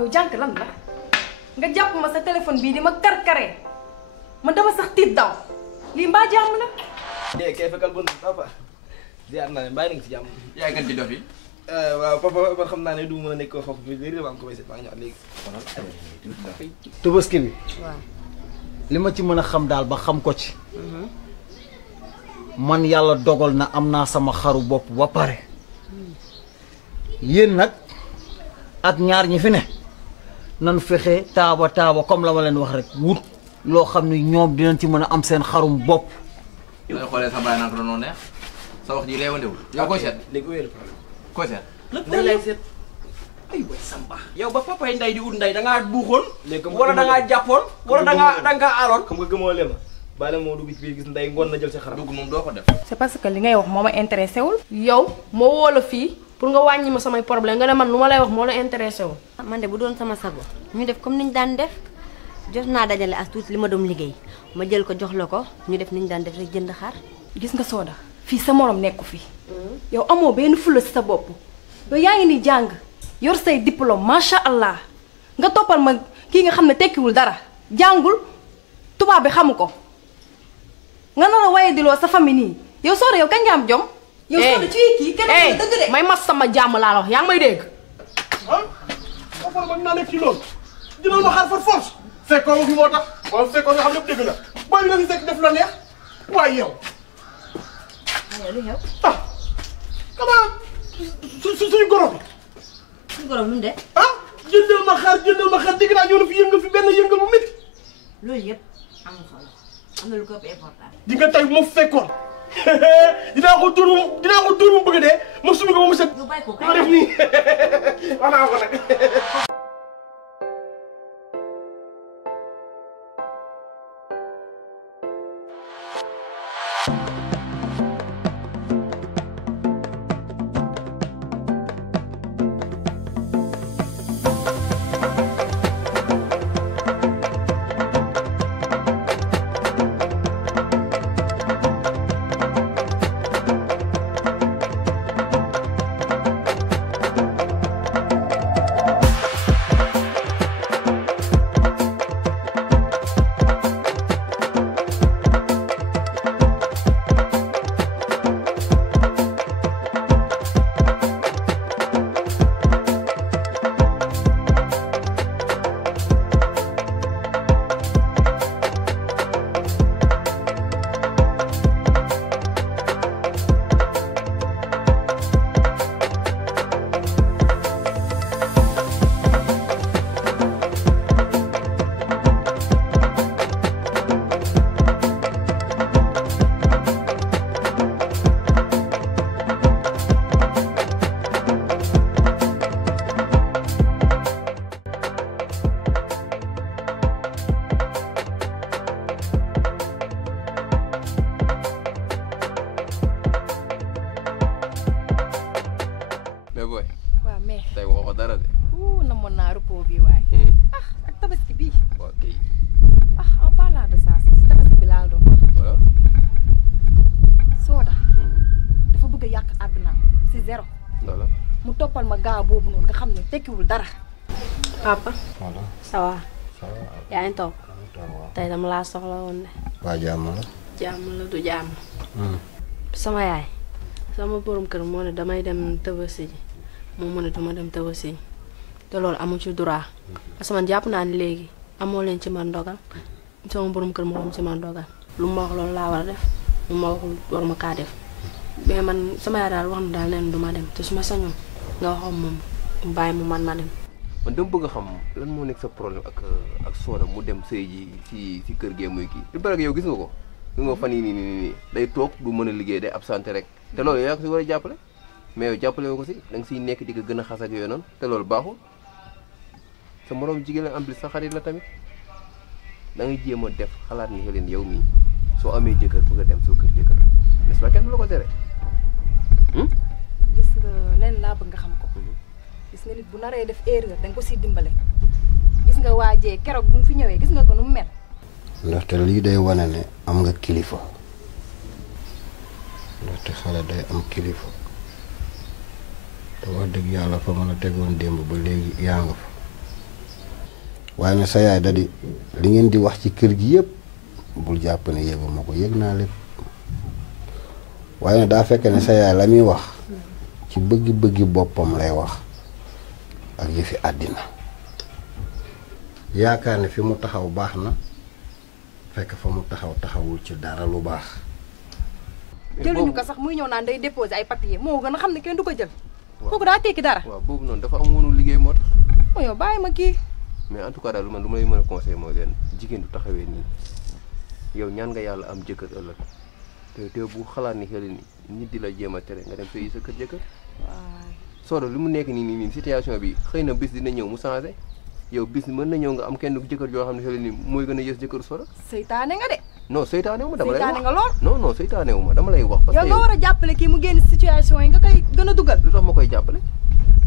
yow jànk lan la nga jàpp ma sa téléphone bii di ma karkaree man dama sax tiit daw lii mbaa jàmm la. kay fekkal bon papa ziar naa ne mbaa nañ ci jàmm. yaay kan ci dof yi. waaw papa man xam naa ne du mën a nekk foofu bi léegi dama am ko may seet maa ngi ñëwaat léegi. Tabaski bi waaw li ma ci mën a xam daal ba xam ko ci man yàlla dogal na am naa sama xaru bopp ba pare yéen nag ak ñaar ñi fi ne nan fexe taaba comme la ma leen wax rek wut loo xam ni ñoom dinañ ci mën a am seen xarum bopp. looy xoolee sa baay naan ko doon neex sa wax ji réewandewul. yow koy seet léegi wéyal problème. koy seet. lépp lay seet. ay waay Samba. yow ba papay nday di ut nday da ngaa duuxoon. léegi comme wala da ngaa jàppoon. wala da ngaa aaloon. xam nga gëmoo leen ma bàyyi la moo dugg ci biir gis nday ngoon na jël sa xaram. dugg moom doo ko def. c'est parce que li ngay wax moo ma intéressé wul. yow ma woo la fii pour nga wàññi ma samay problème nga ne man lu ma lay wax moo la intéressé wul. man de bu doon sama sago ñu def comme niñ daan def jot naa dajale as tuuti li ma doon liggéey ma jël ko jox la ko ñu def niñ daan def rek jënd xar. gis nga Soda fii sa morom nekku fi yow amoo benn fulla si sa bopp yow yaa ngi ni jàng yor say diplôme macha allah nga toppal ma kii nga xam ne tekkiwul dara jàngul tubaab bi xamu ko nga nar a waye diloo sa famille nii yow Soda yow kañ nga am jom. yow Soda ci kii kenn ku dëgg de. may mas sama jàmm laa la wax yaa ngi may dégg. ah ba pare man naa nekk ci loolu jëlal ma xar par force fekkoo ma fi moo tax wala fekkoo nga xam lépp dëgg la booy bi nga fi fekk def la neex waaye yow ah comment suñu goro bi suñu borom lu mu de ah jëndal ma xar dégg naa ñëw na fi yëngal fi benn yëngal bu métti loolu yëpp amul solo am na lu ko ëpp important. di nga tey moo fekkoon dinaa ko dóor mu bëgg dee ma sumi ko ba mu set ñu bàyyi ko ma def nii wax naa ko nag namoon naa repos bi waaye. Ak tabaski bii. ok. En parlant de ça sax si tabaski bi laa doon wax. voilà. Soda. dafa bëgg a yàq àddunaam si zéro. voilà. mu toppal ma gaa boobu noonu nga xam ne tekkiwul dara. Papa. voilà. ça va. ça va. yaa ngi toog. tey dama laa soxla woon de. waa jàmm la. jàmm la du jàmm. sama yaay. sama borom kër moo ne damay dem tabaski ji moom mu ne duma dem tabaski te loolu amu ci droit parce que man jàpp naa ne léegi amoo leen ci man ndogal sama borom kër moo am ci man ndogal lu ma wax loolu laa war a def lu ma waxul war ma kaa def mais man sama yaay daal wax na daal neen duma dem te su ma sañoon nga waxoon moom mu bàyyi mu man ma dem. man dama bëgg a xam lan moo nekk sa problème ak Soda mu dem sëy ji ci kër gee muy kii li bari yow gis nga ko gis nga fan yii nii day toog du mën a liggéey day absenté rek te loolu yaa ko si war a jàppale mais yow jàppale ko si da nga siy nekk di ko gën a xas ak yooyu noonu te loolu baaxul sa moroom jigéen la en plus sa xarit la tamit da ngay jéem a def xalaat ni leen yow mii soo amee jëkkër bëgg a dem soo kër jëkkër n'est-ce pas kenn du la ko tere. gis nga leen laa bëgg nga xam ko. gis nga nit bu naree def erreur da nga ko siy dimbale. gis nga waajee keroog bu mu fi ñëwee gis nga ko nu mu mel. ndaxte lii day wane ne am nga kilifa ndaxte xale day am kilifa te wax dëgg yàlla fa ma la tegoon démb ba léegi yaa nga fa waaye ne sa yaay da di li ngeen di wax ci kër gi yëpp bul jàpp ne yëguma ko yëg naa lépp waaye ne daa fekk ne sa yaay la muy wax ci bëggi-bëggi boppam lay wax ak yëfi àddina yaakaar ne fi mu taxaw baax na fekk fa mu taxaw taxawul ci dara lu baax. jëluñu ko sax muy ñëw naan day déposer ay papier moo gën a xam ne kenn du ko jël. kooku daa tekki dara. waaw boobu noonu dafa am woonu liggéey moo tax. mooy yow bàyyi ma kii. mais en tout cas daal man lu ma lay mën a conseiller mooy leen jigéen du taxawee nii yow ñaan nga yàlla am jëkkër ëllëg te bu xalaat ni xel ni nit di la jéem a tere nga dem sëyi sa kër jëkkër. waaw Soda li mu nekk nii situation bi xëy na bis dina ñëw mu changé yow bis mën na ñëw nga am kenn jëkkër joo xam ne xel ni mooy gën a yës jëkkër Soda. seytaane nga de. non seytaane wu ma dama lay wax seytaane nga lool. non seytaane wu ma dama lay wax. parce que yow nga war a jàppale kii mu génn situation yi nga koy gën a dugal. lu tax ma koy jàppale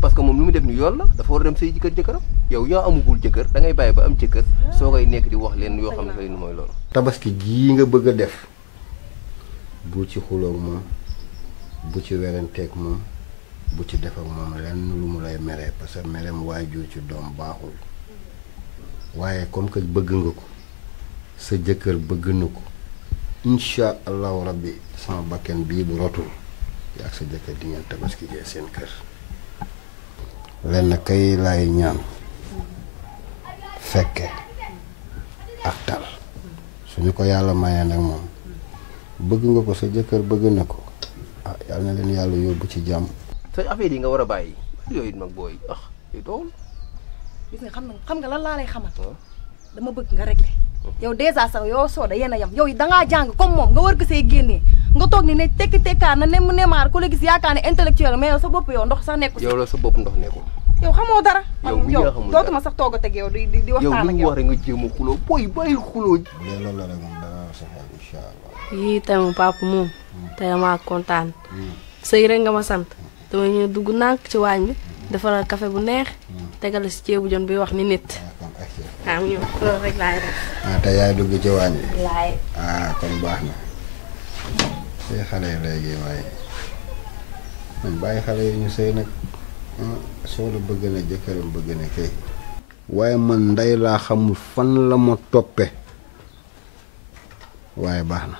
parce que moom lu mu def ni yoon la dafa war a dem say jëkkëram yow yaa amugul jëkkër da ngay bàyyi ba am jëkkër soo koy nekk di wax leen yoo xam ne xëy na mooy loolu. tabaski gii nga bëgg a def bu ci xuloog moom bu ci werenteeg moom bu ci def ak moom lenn lu mu lay meree parce que merem waajur ci doom baaxul waaye comme que bëgg nga ko sa jëkkër bëgg na ko incha allahu rabbi sama bakken bii bu rotul yaa ak sa jëkkër di ngeen tabaski jee seen kër lenn kay laay ñaan fekke ak tal suñu ko yàlla mayee nag moom bëgg nga ko sa jëkkër bëgg na ko ah yàlla na leen yàlla yóbbu ci jàmm. sa affaire yi nga war a bàyyi yooyu nag booy yooyu dool gis nga xam nga lan laa lay xamal. dama bëgg nga régler. yow dèjà sax yow Soda yéen a yam yow dangaa jàng comme moom nga war ko see génnee nga toog ni ne tekki tekkaar na nem nemaar ku la gis yaakaar ne intellectuel mais yow sa bopp yow ndox sax nekkul. yow la sa bopp ndox nekkul. yow xamoo dara. yow mi nga xamul dara dootuma sax toog a teg yow di waxtaan ak yow. yow lu mu wax rek nga jéem a xuloo booy bàyyi xuloo. bu dee loolu la rek moom dana sa xel incha allah. yii tamit papa moom tey maa kontaan sëy rek nga ma sant dama ñëw dugg nànk ci waañ bi defaral café bu neex tegal si ceebu jën bi wax ni nit ah mu ñëw loolu rek laay def. ah te yaay dugg ci waañ bi. laay ah kon baax na sëy xale yi léegi waaye man bàyyi xale yi ñu sëy nag Soda bëgg na jëkkëram bëgg na kay waaye man ndey laa xamul fan la ma toppe waaye baax na.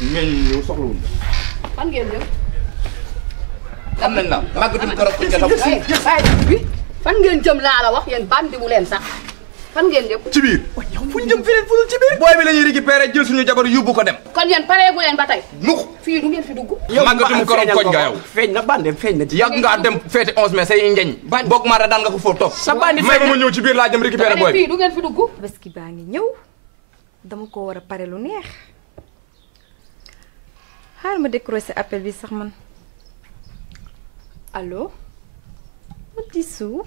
ñëw soxlawuñ fan ngeen jëm. xam nañ la màggatum korop ko jatam bi fan ngeen jëm laa la wax yéen bandi bu leen sax fan ngeen jëm. ci biir yow fu ñu jëm feneen fu dul ci biir booy bi la ñuy récupéré jël suñu jabar yóbbu ko dem kon yéen pareegu leen ba tey. mukk fii du ngeen fi dugg. màggatum korop koñ nga yow feeñ na bandem feeñ na ci yàgg ngaa dem feete 11 mai say njeñ boog maa daan nga ko foo toog sa bandi may ba ma ñëw ci biir laa jëm récupéré booy fii du ngeen fi dugg. Tabaski baa ngi ñëw dama ko war a pare lu neex xaar ma décroché appel bi sax man allo Motisou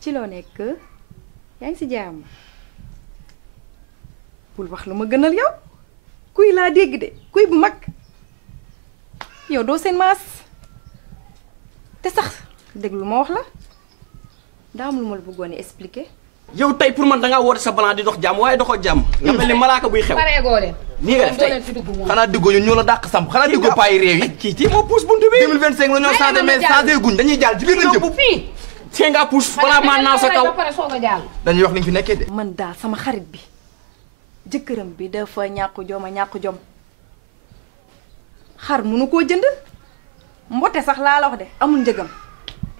ci loo nekk yaa ngi si jàmm bul wax lu ma gënal yow kuy laa dégg de kuy bu mag yow doo seen maas te sax déglu ma wax la daa am lu ma la bëggoon a expliquer. yow tey pour man da ngaa woote sa balan di dox jàmm waaye doxoo jàmm nga mel ni malaaka buy xew pareegoo leen. nii nga def tey xanaa diggoo ñu ñoo la dàq samp xanaa diggoo payi réew yi kii moo pousse buntu bi 2025 la ñoo changé mais changé guñ dañuy jàll ci biir lañ jëm fii. see nga pousse balaa maa naaw sa kaw dañuy wax li nga fi nekkee de man daal sama xarit bi jëkkëram bi dafa ñàkk jom a ñàkk jom xar munu koo jënd mbote sax laa la wax de amul njëgam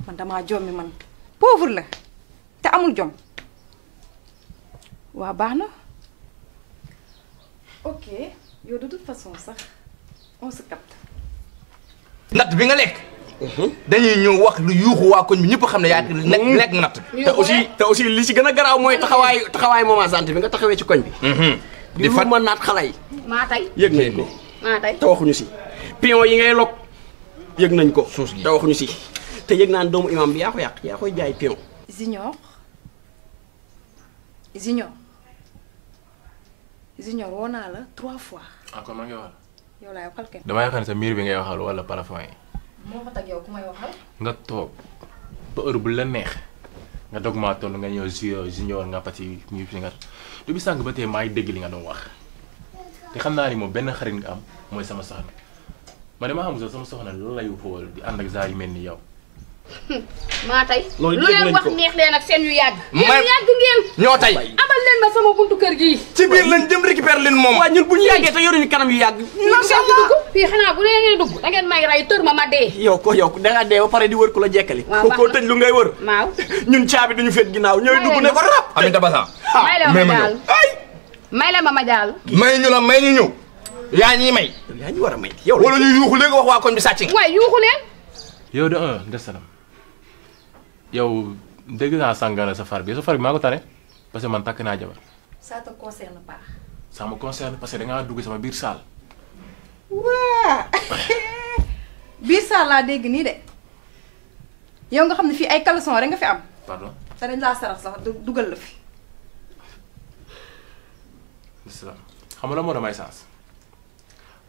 man damaa jommi man pauvre la te amul jom waa baax na ok yow de toute façon sax on se capte. natt bi nga lekk dañuy ñëw wax lu yuuxu waa koñ bi ñëpp xam ne yaa lekk natt te aussi li ci gën a garaaw mooy taxawaay moment sant bi nga taxawee ci koñ bi di fat ma naat xale yi maa tey yëg nañ ko maa tey te waxuñu si pion yi ngay lok yëg nañ ko te waxuñu si te yëg naan doomu imam bi yaa ko yàq yaa koy jaay pion Junior woo naa la 3 fois. ah kon maa ngi wax. yow laay waxal kenn. damaa yaakaar ne sa miir bi ngay waxal wala parafon yi. moo ko tag yow ku may waxal. nga toog ba heure bu la neex nga dog maa toll nga ñëw junior nga pati ñu fi nga du bi sànq ba tey maa ngi dégg li nga doon wax te xam naa ni moom benn xarit nga am mooy sama soxna ma dama xam sax sama soxna loolu lay fool di ànd ak saa yu mel ni yow. maa tey. loolu lu leen wax neex leen ak seen yu yàgg. may yéen yàgg ngeen. ñoo tey. abal leen ma sama buntu kër gii. ci biir lañ jëm récupérer leen moom. waaw ñun bu ñu yàggee te yoruñu kanam yu yàgg. macha allah fii xanaa bu leen dugg da ngeen may rey tër ma dee. yow da ngaa dee ba pare di wër ku la jekkali. waaw koo tëj lu ngay wër. waaw. ñun caabi duñu fet ginnaaw ñooy dugg ne ko rap. Aminata Bassa. may la ma jaal may la ma jaal. may ñu la may ñu ñëw. yaa ñuy may. yaa ñu war a may yow wala ñu yuuxu léegi wax waa koñ bi sàcc nga. waaye yuuxu leen. yow de ndesalam yow dégg naa sàngana sa far bi maa ko tane parce que man takk naa jabar. ça te concerne pas. ça me concerne parce que da ngaa dugg sama biir saal. waa biir saal laa dégg nii de yow nga xam ne fii ay caleçon rek nga fi am. pardon. te dañ laa sarax sax dugal la fi. ndesalam xam nga la moo damay sens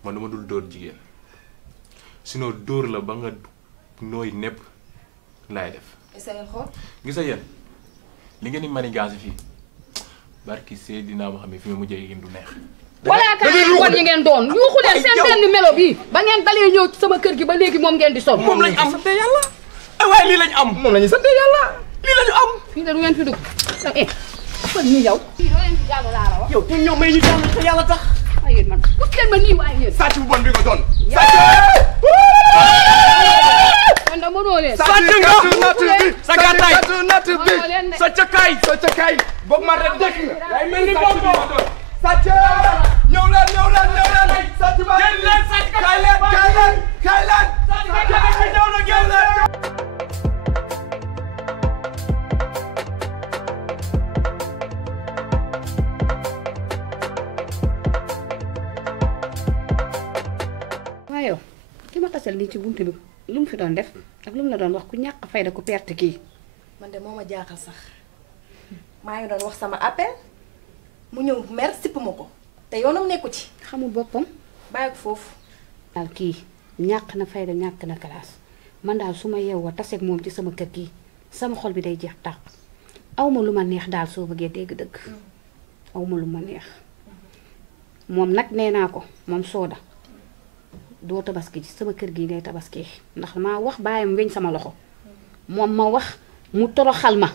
man dama dul dóor jigéen sinon dóor la ba nga nooy nepp laay def. gis nga yéen li ngeen di manigaase fii barki Seydina Muhammad fi mu mujjee yéen du neex. wala ka kon ñi ngeen doon yuuxu leen seen benn melo bii ba ngeen dalee ñëw ci sama kër gi ba léegi moom ngeen di sol. moom lañ am sante yàlla. ay waaye lii lañ am. moom lañu sante yàlla. lii lañu am. fii de du ngeen fi dugg. fan ñu yow. fii doo leen fi jàll laa la wax. yow te ñoom may ñu jàll te yàlla tax. ay yéen man ut leen ma nii waaye yéen. sàcc bu bon bi nga doon. man de mënoo leen. sàcc nga sa gàttaay sa cakaay sa cakaay boog ma rek dëkk nga yaay mel ni bongo sàcc ñëw leen sàcc ba génn leen sàcc kaay leen ñëw na génn leen waaye yow ki ma tasal nii ci buntu bi lu mu fi doon def ak lu mu la doon wax ku ñàkk fayda ku perte kii. man de moo ma jaaxal sax maa ngi doon wax sama appel mu ñëw mer sipp ma ko te yoonam nekku ci. xamul boppam. bàyyi ko foofu. daal kii ñàkk na fayda ñàkk na classe man daal su ma yeewoo taseeg moom ci sama kër gii sama xol bi day jeex tàq aw ma lu ma neex daal soo bëggee dégg dëgg aw ma lu ma neex moom nag nee naa ko moom Soda doo tabaski ci sama kër gii ngay tabaski ndax maa wax bàyyam weñ sama loxo moom ma wax mu toroxal ma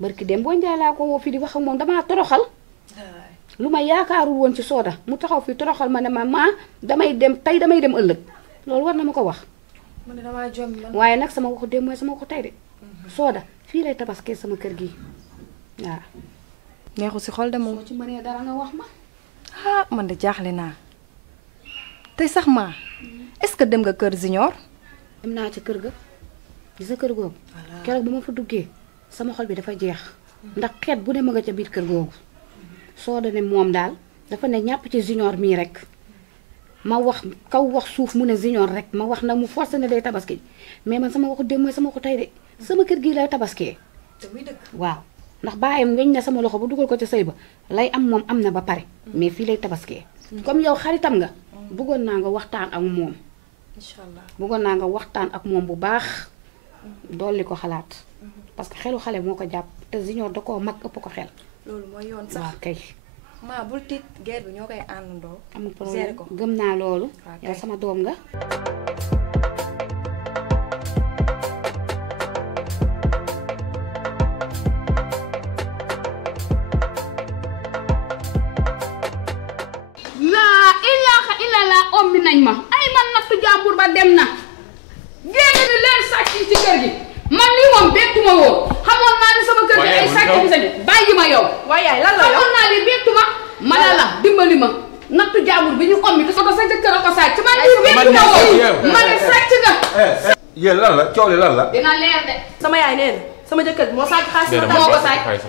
barki dem boo njaay laa ko woo fi di wax ak moom damaa toroxal lu ma yaakaarul woon ci Soda mu taxaw fi toroxal ma ne ma damay dem tey damay dem ëllëg loolu war na ma ko wax. man de damaa jom man. waaye nag sama waxu dem mooy sama waxu tey de. Soda fii lay tabaskee sama kër gi waaw. neexu si xol de moom. soo ci mënee dara nga wax ma. ah man de jaaxle naa tey sax maa est-ce que dem nga kër Junior. dem naa ci kër ga gis nga kër googu. keroog ba ma fa duggee sama xol bi dafa jeex. ndax xeet bu ne ma nga ca biir kër googu. Soda ne moom daal dafa ne ñàpp ci Junior mii rek ma wax kaw wax suuf mu ne Junior rek ma wax na mu forcé ne day tabaski mais man sama waxu dem mooy sama waxu tey de sama kër gii lay tabaskee. waaw ndax bàyyam weñ na sama loxo ba dugal ko ca sëy ba lay am moom am na ba pare mais fii lay tabaskee. comme yow xaritam nga bëggoon naa nga waxtaan ak moom. incha allah bëggoon naa nga waxtaan ak moom bu baax dolli ko xalaat parce que xelu xale moo ko jàpp te Junior da koo mag ëpp ko xel. loolu mooy yoon sax waaw kay. maa bul tiit guerre bi ñoo koy àndandoo. amul problème gëm naa loolu. yow sama doom nga. laa ilaaha illallah ombi nañ ma ay man nattu jàmbur ba dem na. génn bi leen sàcc ci kër gi man lii moom bettu ma woon xamoon naa ni sama kër gi ay sàcc bi sañ bàyyi ma yow. waaye yaay lan la yow xamoon naa ni bettu ma. ma la dimbali ma nattu jàmbur bi ñu ombi te ko sa jëkkër a ko sàcc man lii bettu ma woon ma ne sàcc nga. yéen lan la coow li lan la. dina leer de. sama yaay nee na sama jëkkër bi moo sàcc xaalis moo ko sàcc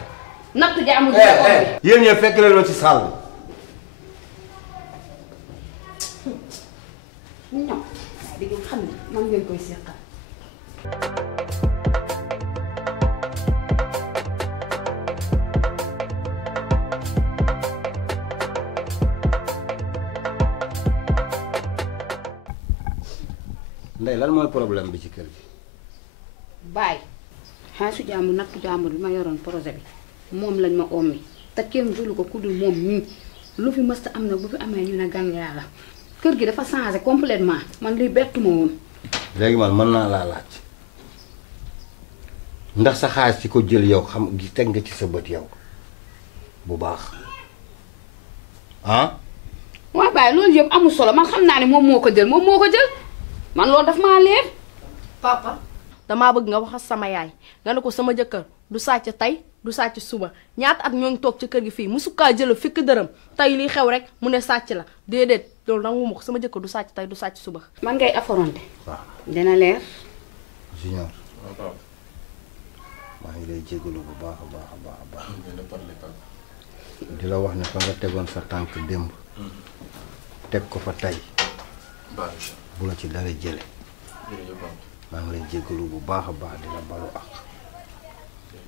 nattu jàmbur bi ñu ombi. yéen ñëpp fekk leen ma ci salle bi. ñoom di ngeen xam ne man ngeen koy seqal. Ndey lan mooy problème bi ci kër gi. bàyyi xaalisu jàmbur nattu jàmbur bi ma yoroon projet bi moom lañ ma ommi te kenn jëlu ko ku dul moom mii lu fi mësta am na bu fi amee ñu ne gan yàlla kër gi dafa changé complètement man lii bettu ma woon. léegi man mën naa laa laaj ndax sa xaalis ci ko jël yow xam gi teg nga ci sa bët yow bu baax ah. waaw bàyyi loolu yëpp amul solo man xam naa ne moom moo ko jël man loolu daf maa leer. papa damaa bëgg nga wax sama yaay nga ne ko sama jëkkër du sàcc tey du sàcc suba ñaata at ñoo ngi toog ci kër gi fii musu kaa jël fikk dërëm tey lii xew rek mu ne sàcc la déedéet loolu nangu ma ko sama jëkkër du sàcc tey du sàcc suba. man ngay affronté. waaw dina leer. Junior maa ngi lay jégalu bu baax a baax. di la wax ne fa nga tegoon sa tànk démb teg ko fa tey bu la ci dara jële maa ngi lay jégalu bu baax a baax di la balu ak.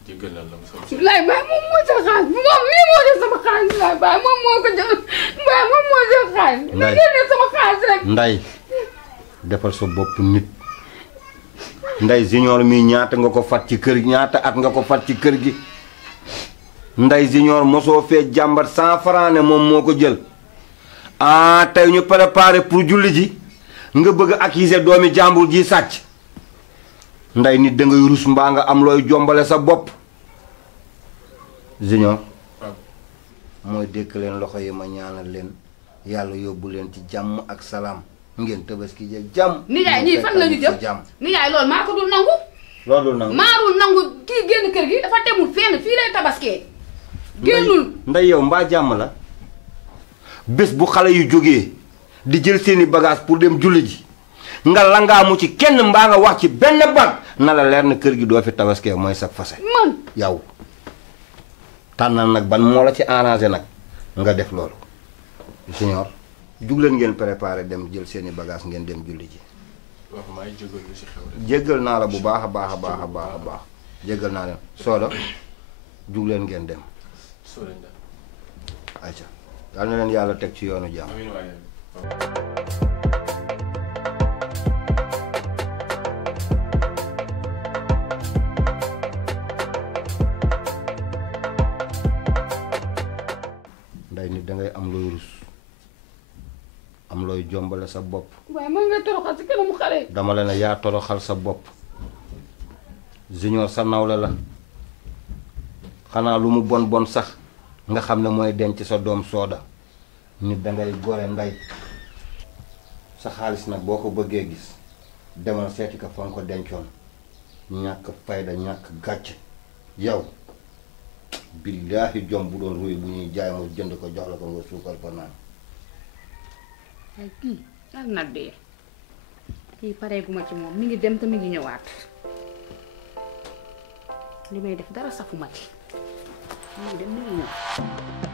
jéggal na la Laay Baay moom moo jël xaalis moom lii moo jël sama xaalis Laay Baay moom moo ko jël Baay moom moo jël xaalis. Nday nga génne sama xaalis rek. Nday defal sa bopp nit Nday Junior mii ñaata nga ko fat ci kër gi ñaata at nga ko fat ci kër gi Nday Junior mosoo fee jàmbat 100 francs ne moom moo ko jël ah tey ñu préparé pour julli ji nga bëgg a accuser doomi jàmbur ji sàcc Nday nit da ngay rus mbaa nga am looy jombale sa bopp Junior mooy dékk leen loxo yi ma ñaanal leen yàlla yóbbu leen ci jàmm ak salaam ngeen tabaski jeeg jàmm. nijaay ñii fan la ñu jëm nijaay loolu maa ko dul nangu. loolu dul nangu maa dul nangu kii génn kër gi dafa demul fenn fii lay tabaskee. génnul Nday yow mbaa jàmm la bés bu xale yu jógee di jël seeni bagage pour dem julli ji nga langaamu ci kenn mbaa nga wax ci benn baat na la leer na kër gi doo fi tabaskee mooy sa fase. man yow tànnal nag ban moo la ci arrangé nag nga def loolu. Junior jug leen ngeen préparé dem jël seeni bagage ngeen dem julli ji. wax maay jégal lu ci xew rek. jéggal naa la bu baax a baax a baax a baax a baax jéggal naa leen Soda jug leen ngeen dem. Soda Ndiaye. ayca yal na leen yàlla teg ci yoonu jàmm. amiin waay. Nday nit dangay am looy rus am looy jombale sa bopp. waaye man nga toroxal ci kanamu xale. dama la ne yaa toroxal sa bopp Junior sa nawle la xanaa lu mu bon bon sax nga xam ne mooy denc sa doom Soda nit dangay gore Nday sa xaalis nag boo ko bëggee gis demal seeti ko fa nga ko dencoon ñàkk fayda ñàkk gàcce yow billaahi jom bu doon ruy bu ñuy jaay mu jënd ko jox la ko nga suukar ko naan. ay kii yal na dee kii pareeguma ci moom mi ngi dem te mi ngi ñëwaat li may def dara safuma ci mi ngi dem mi ngi ñëw.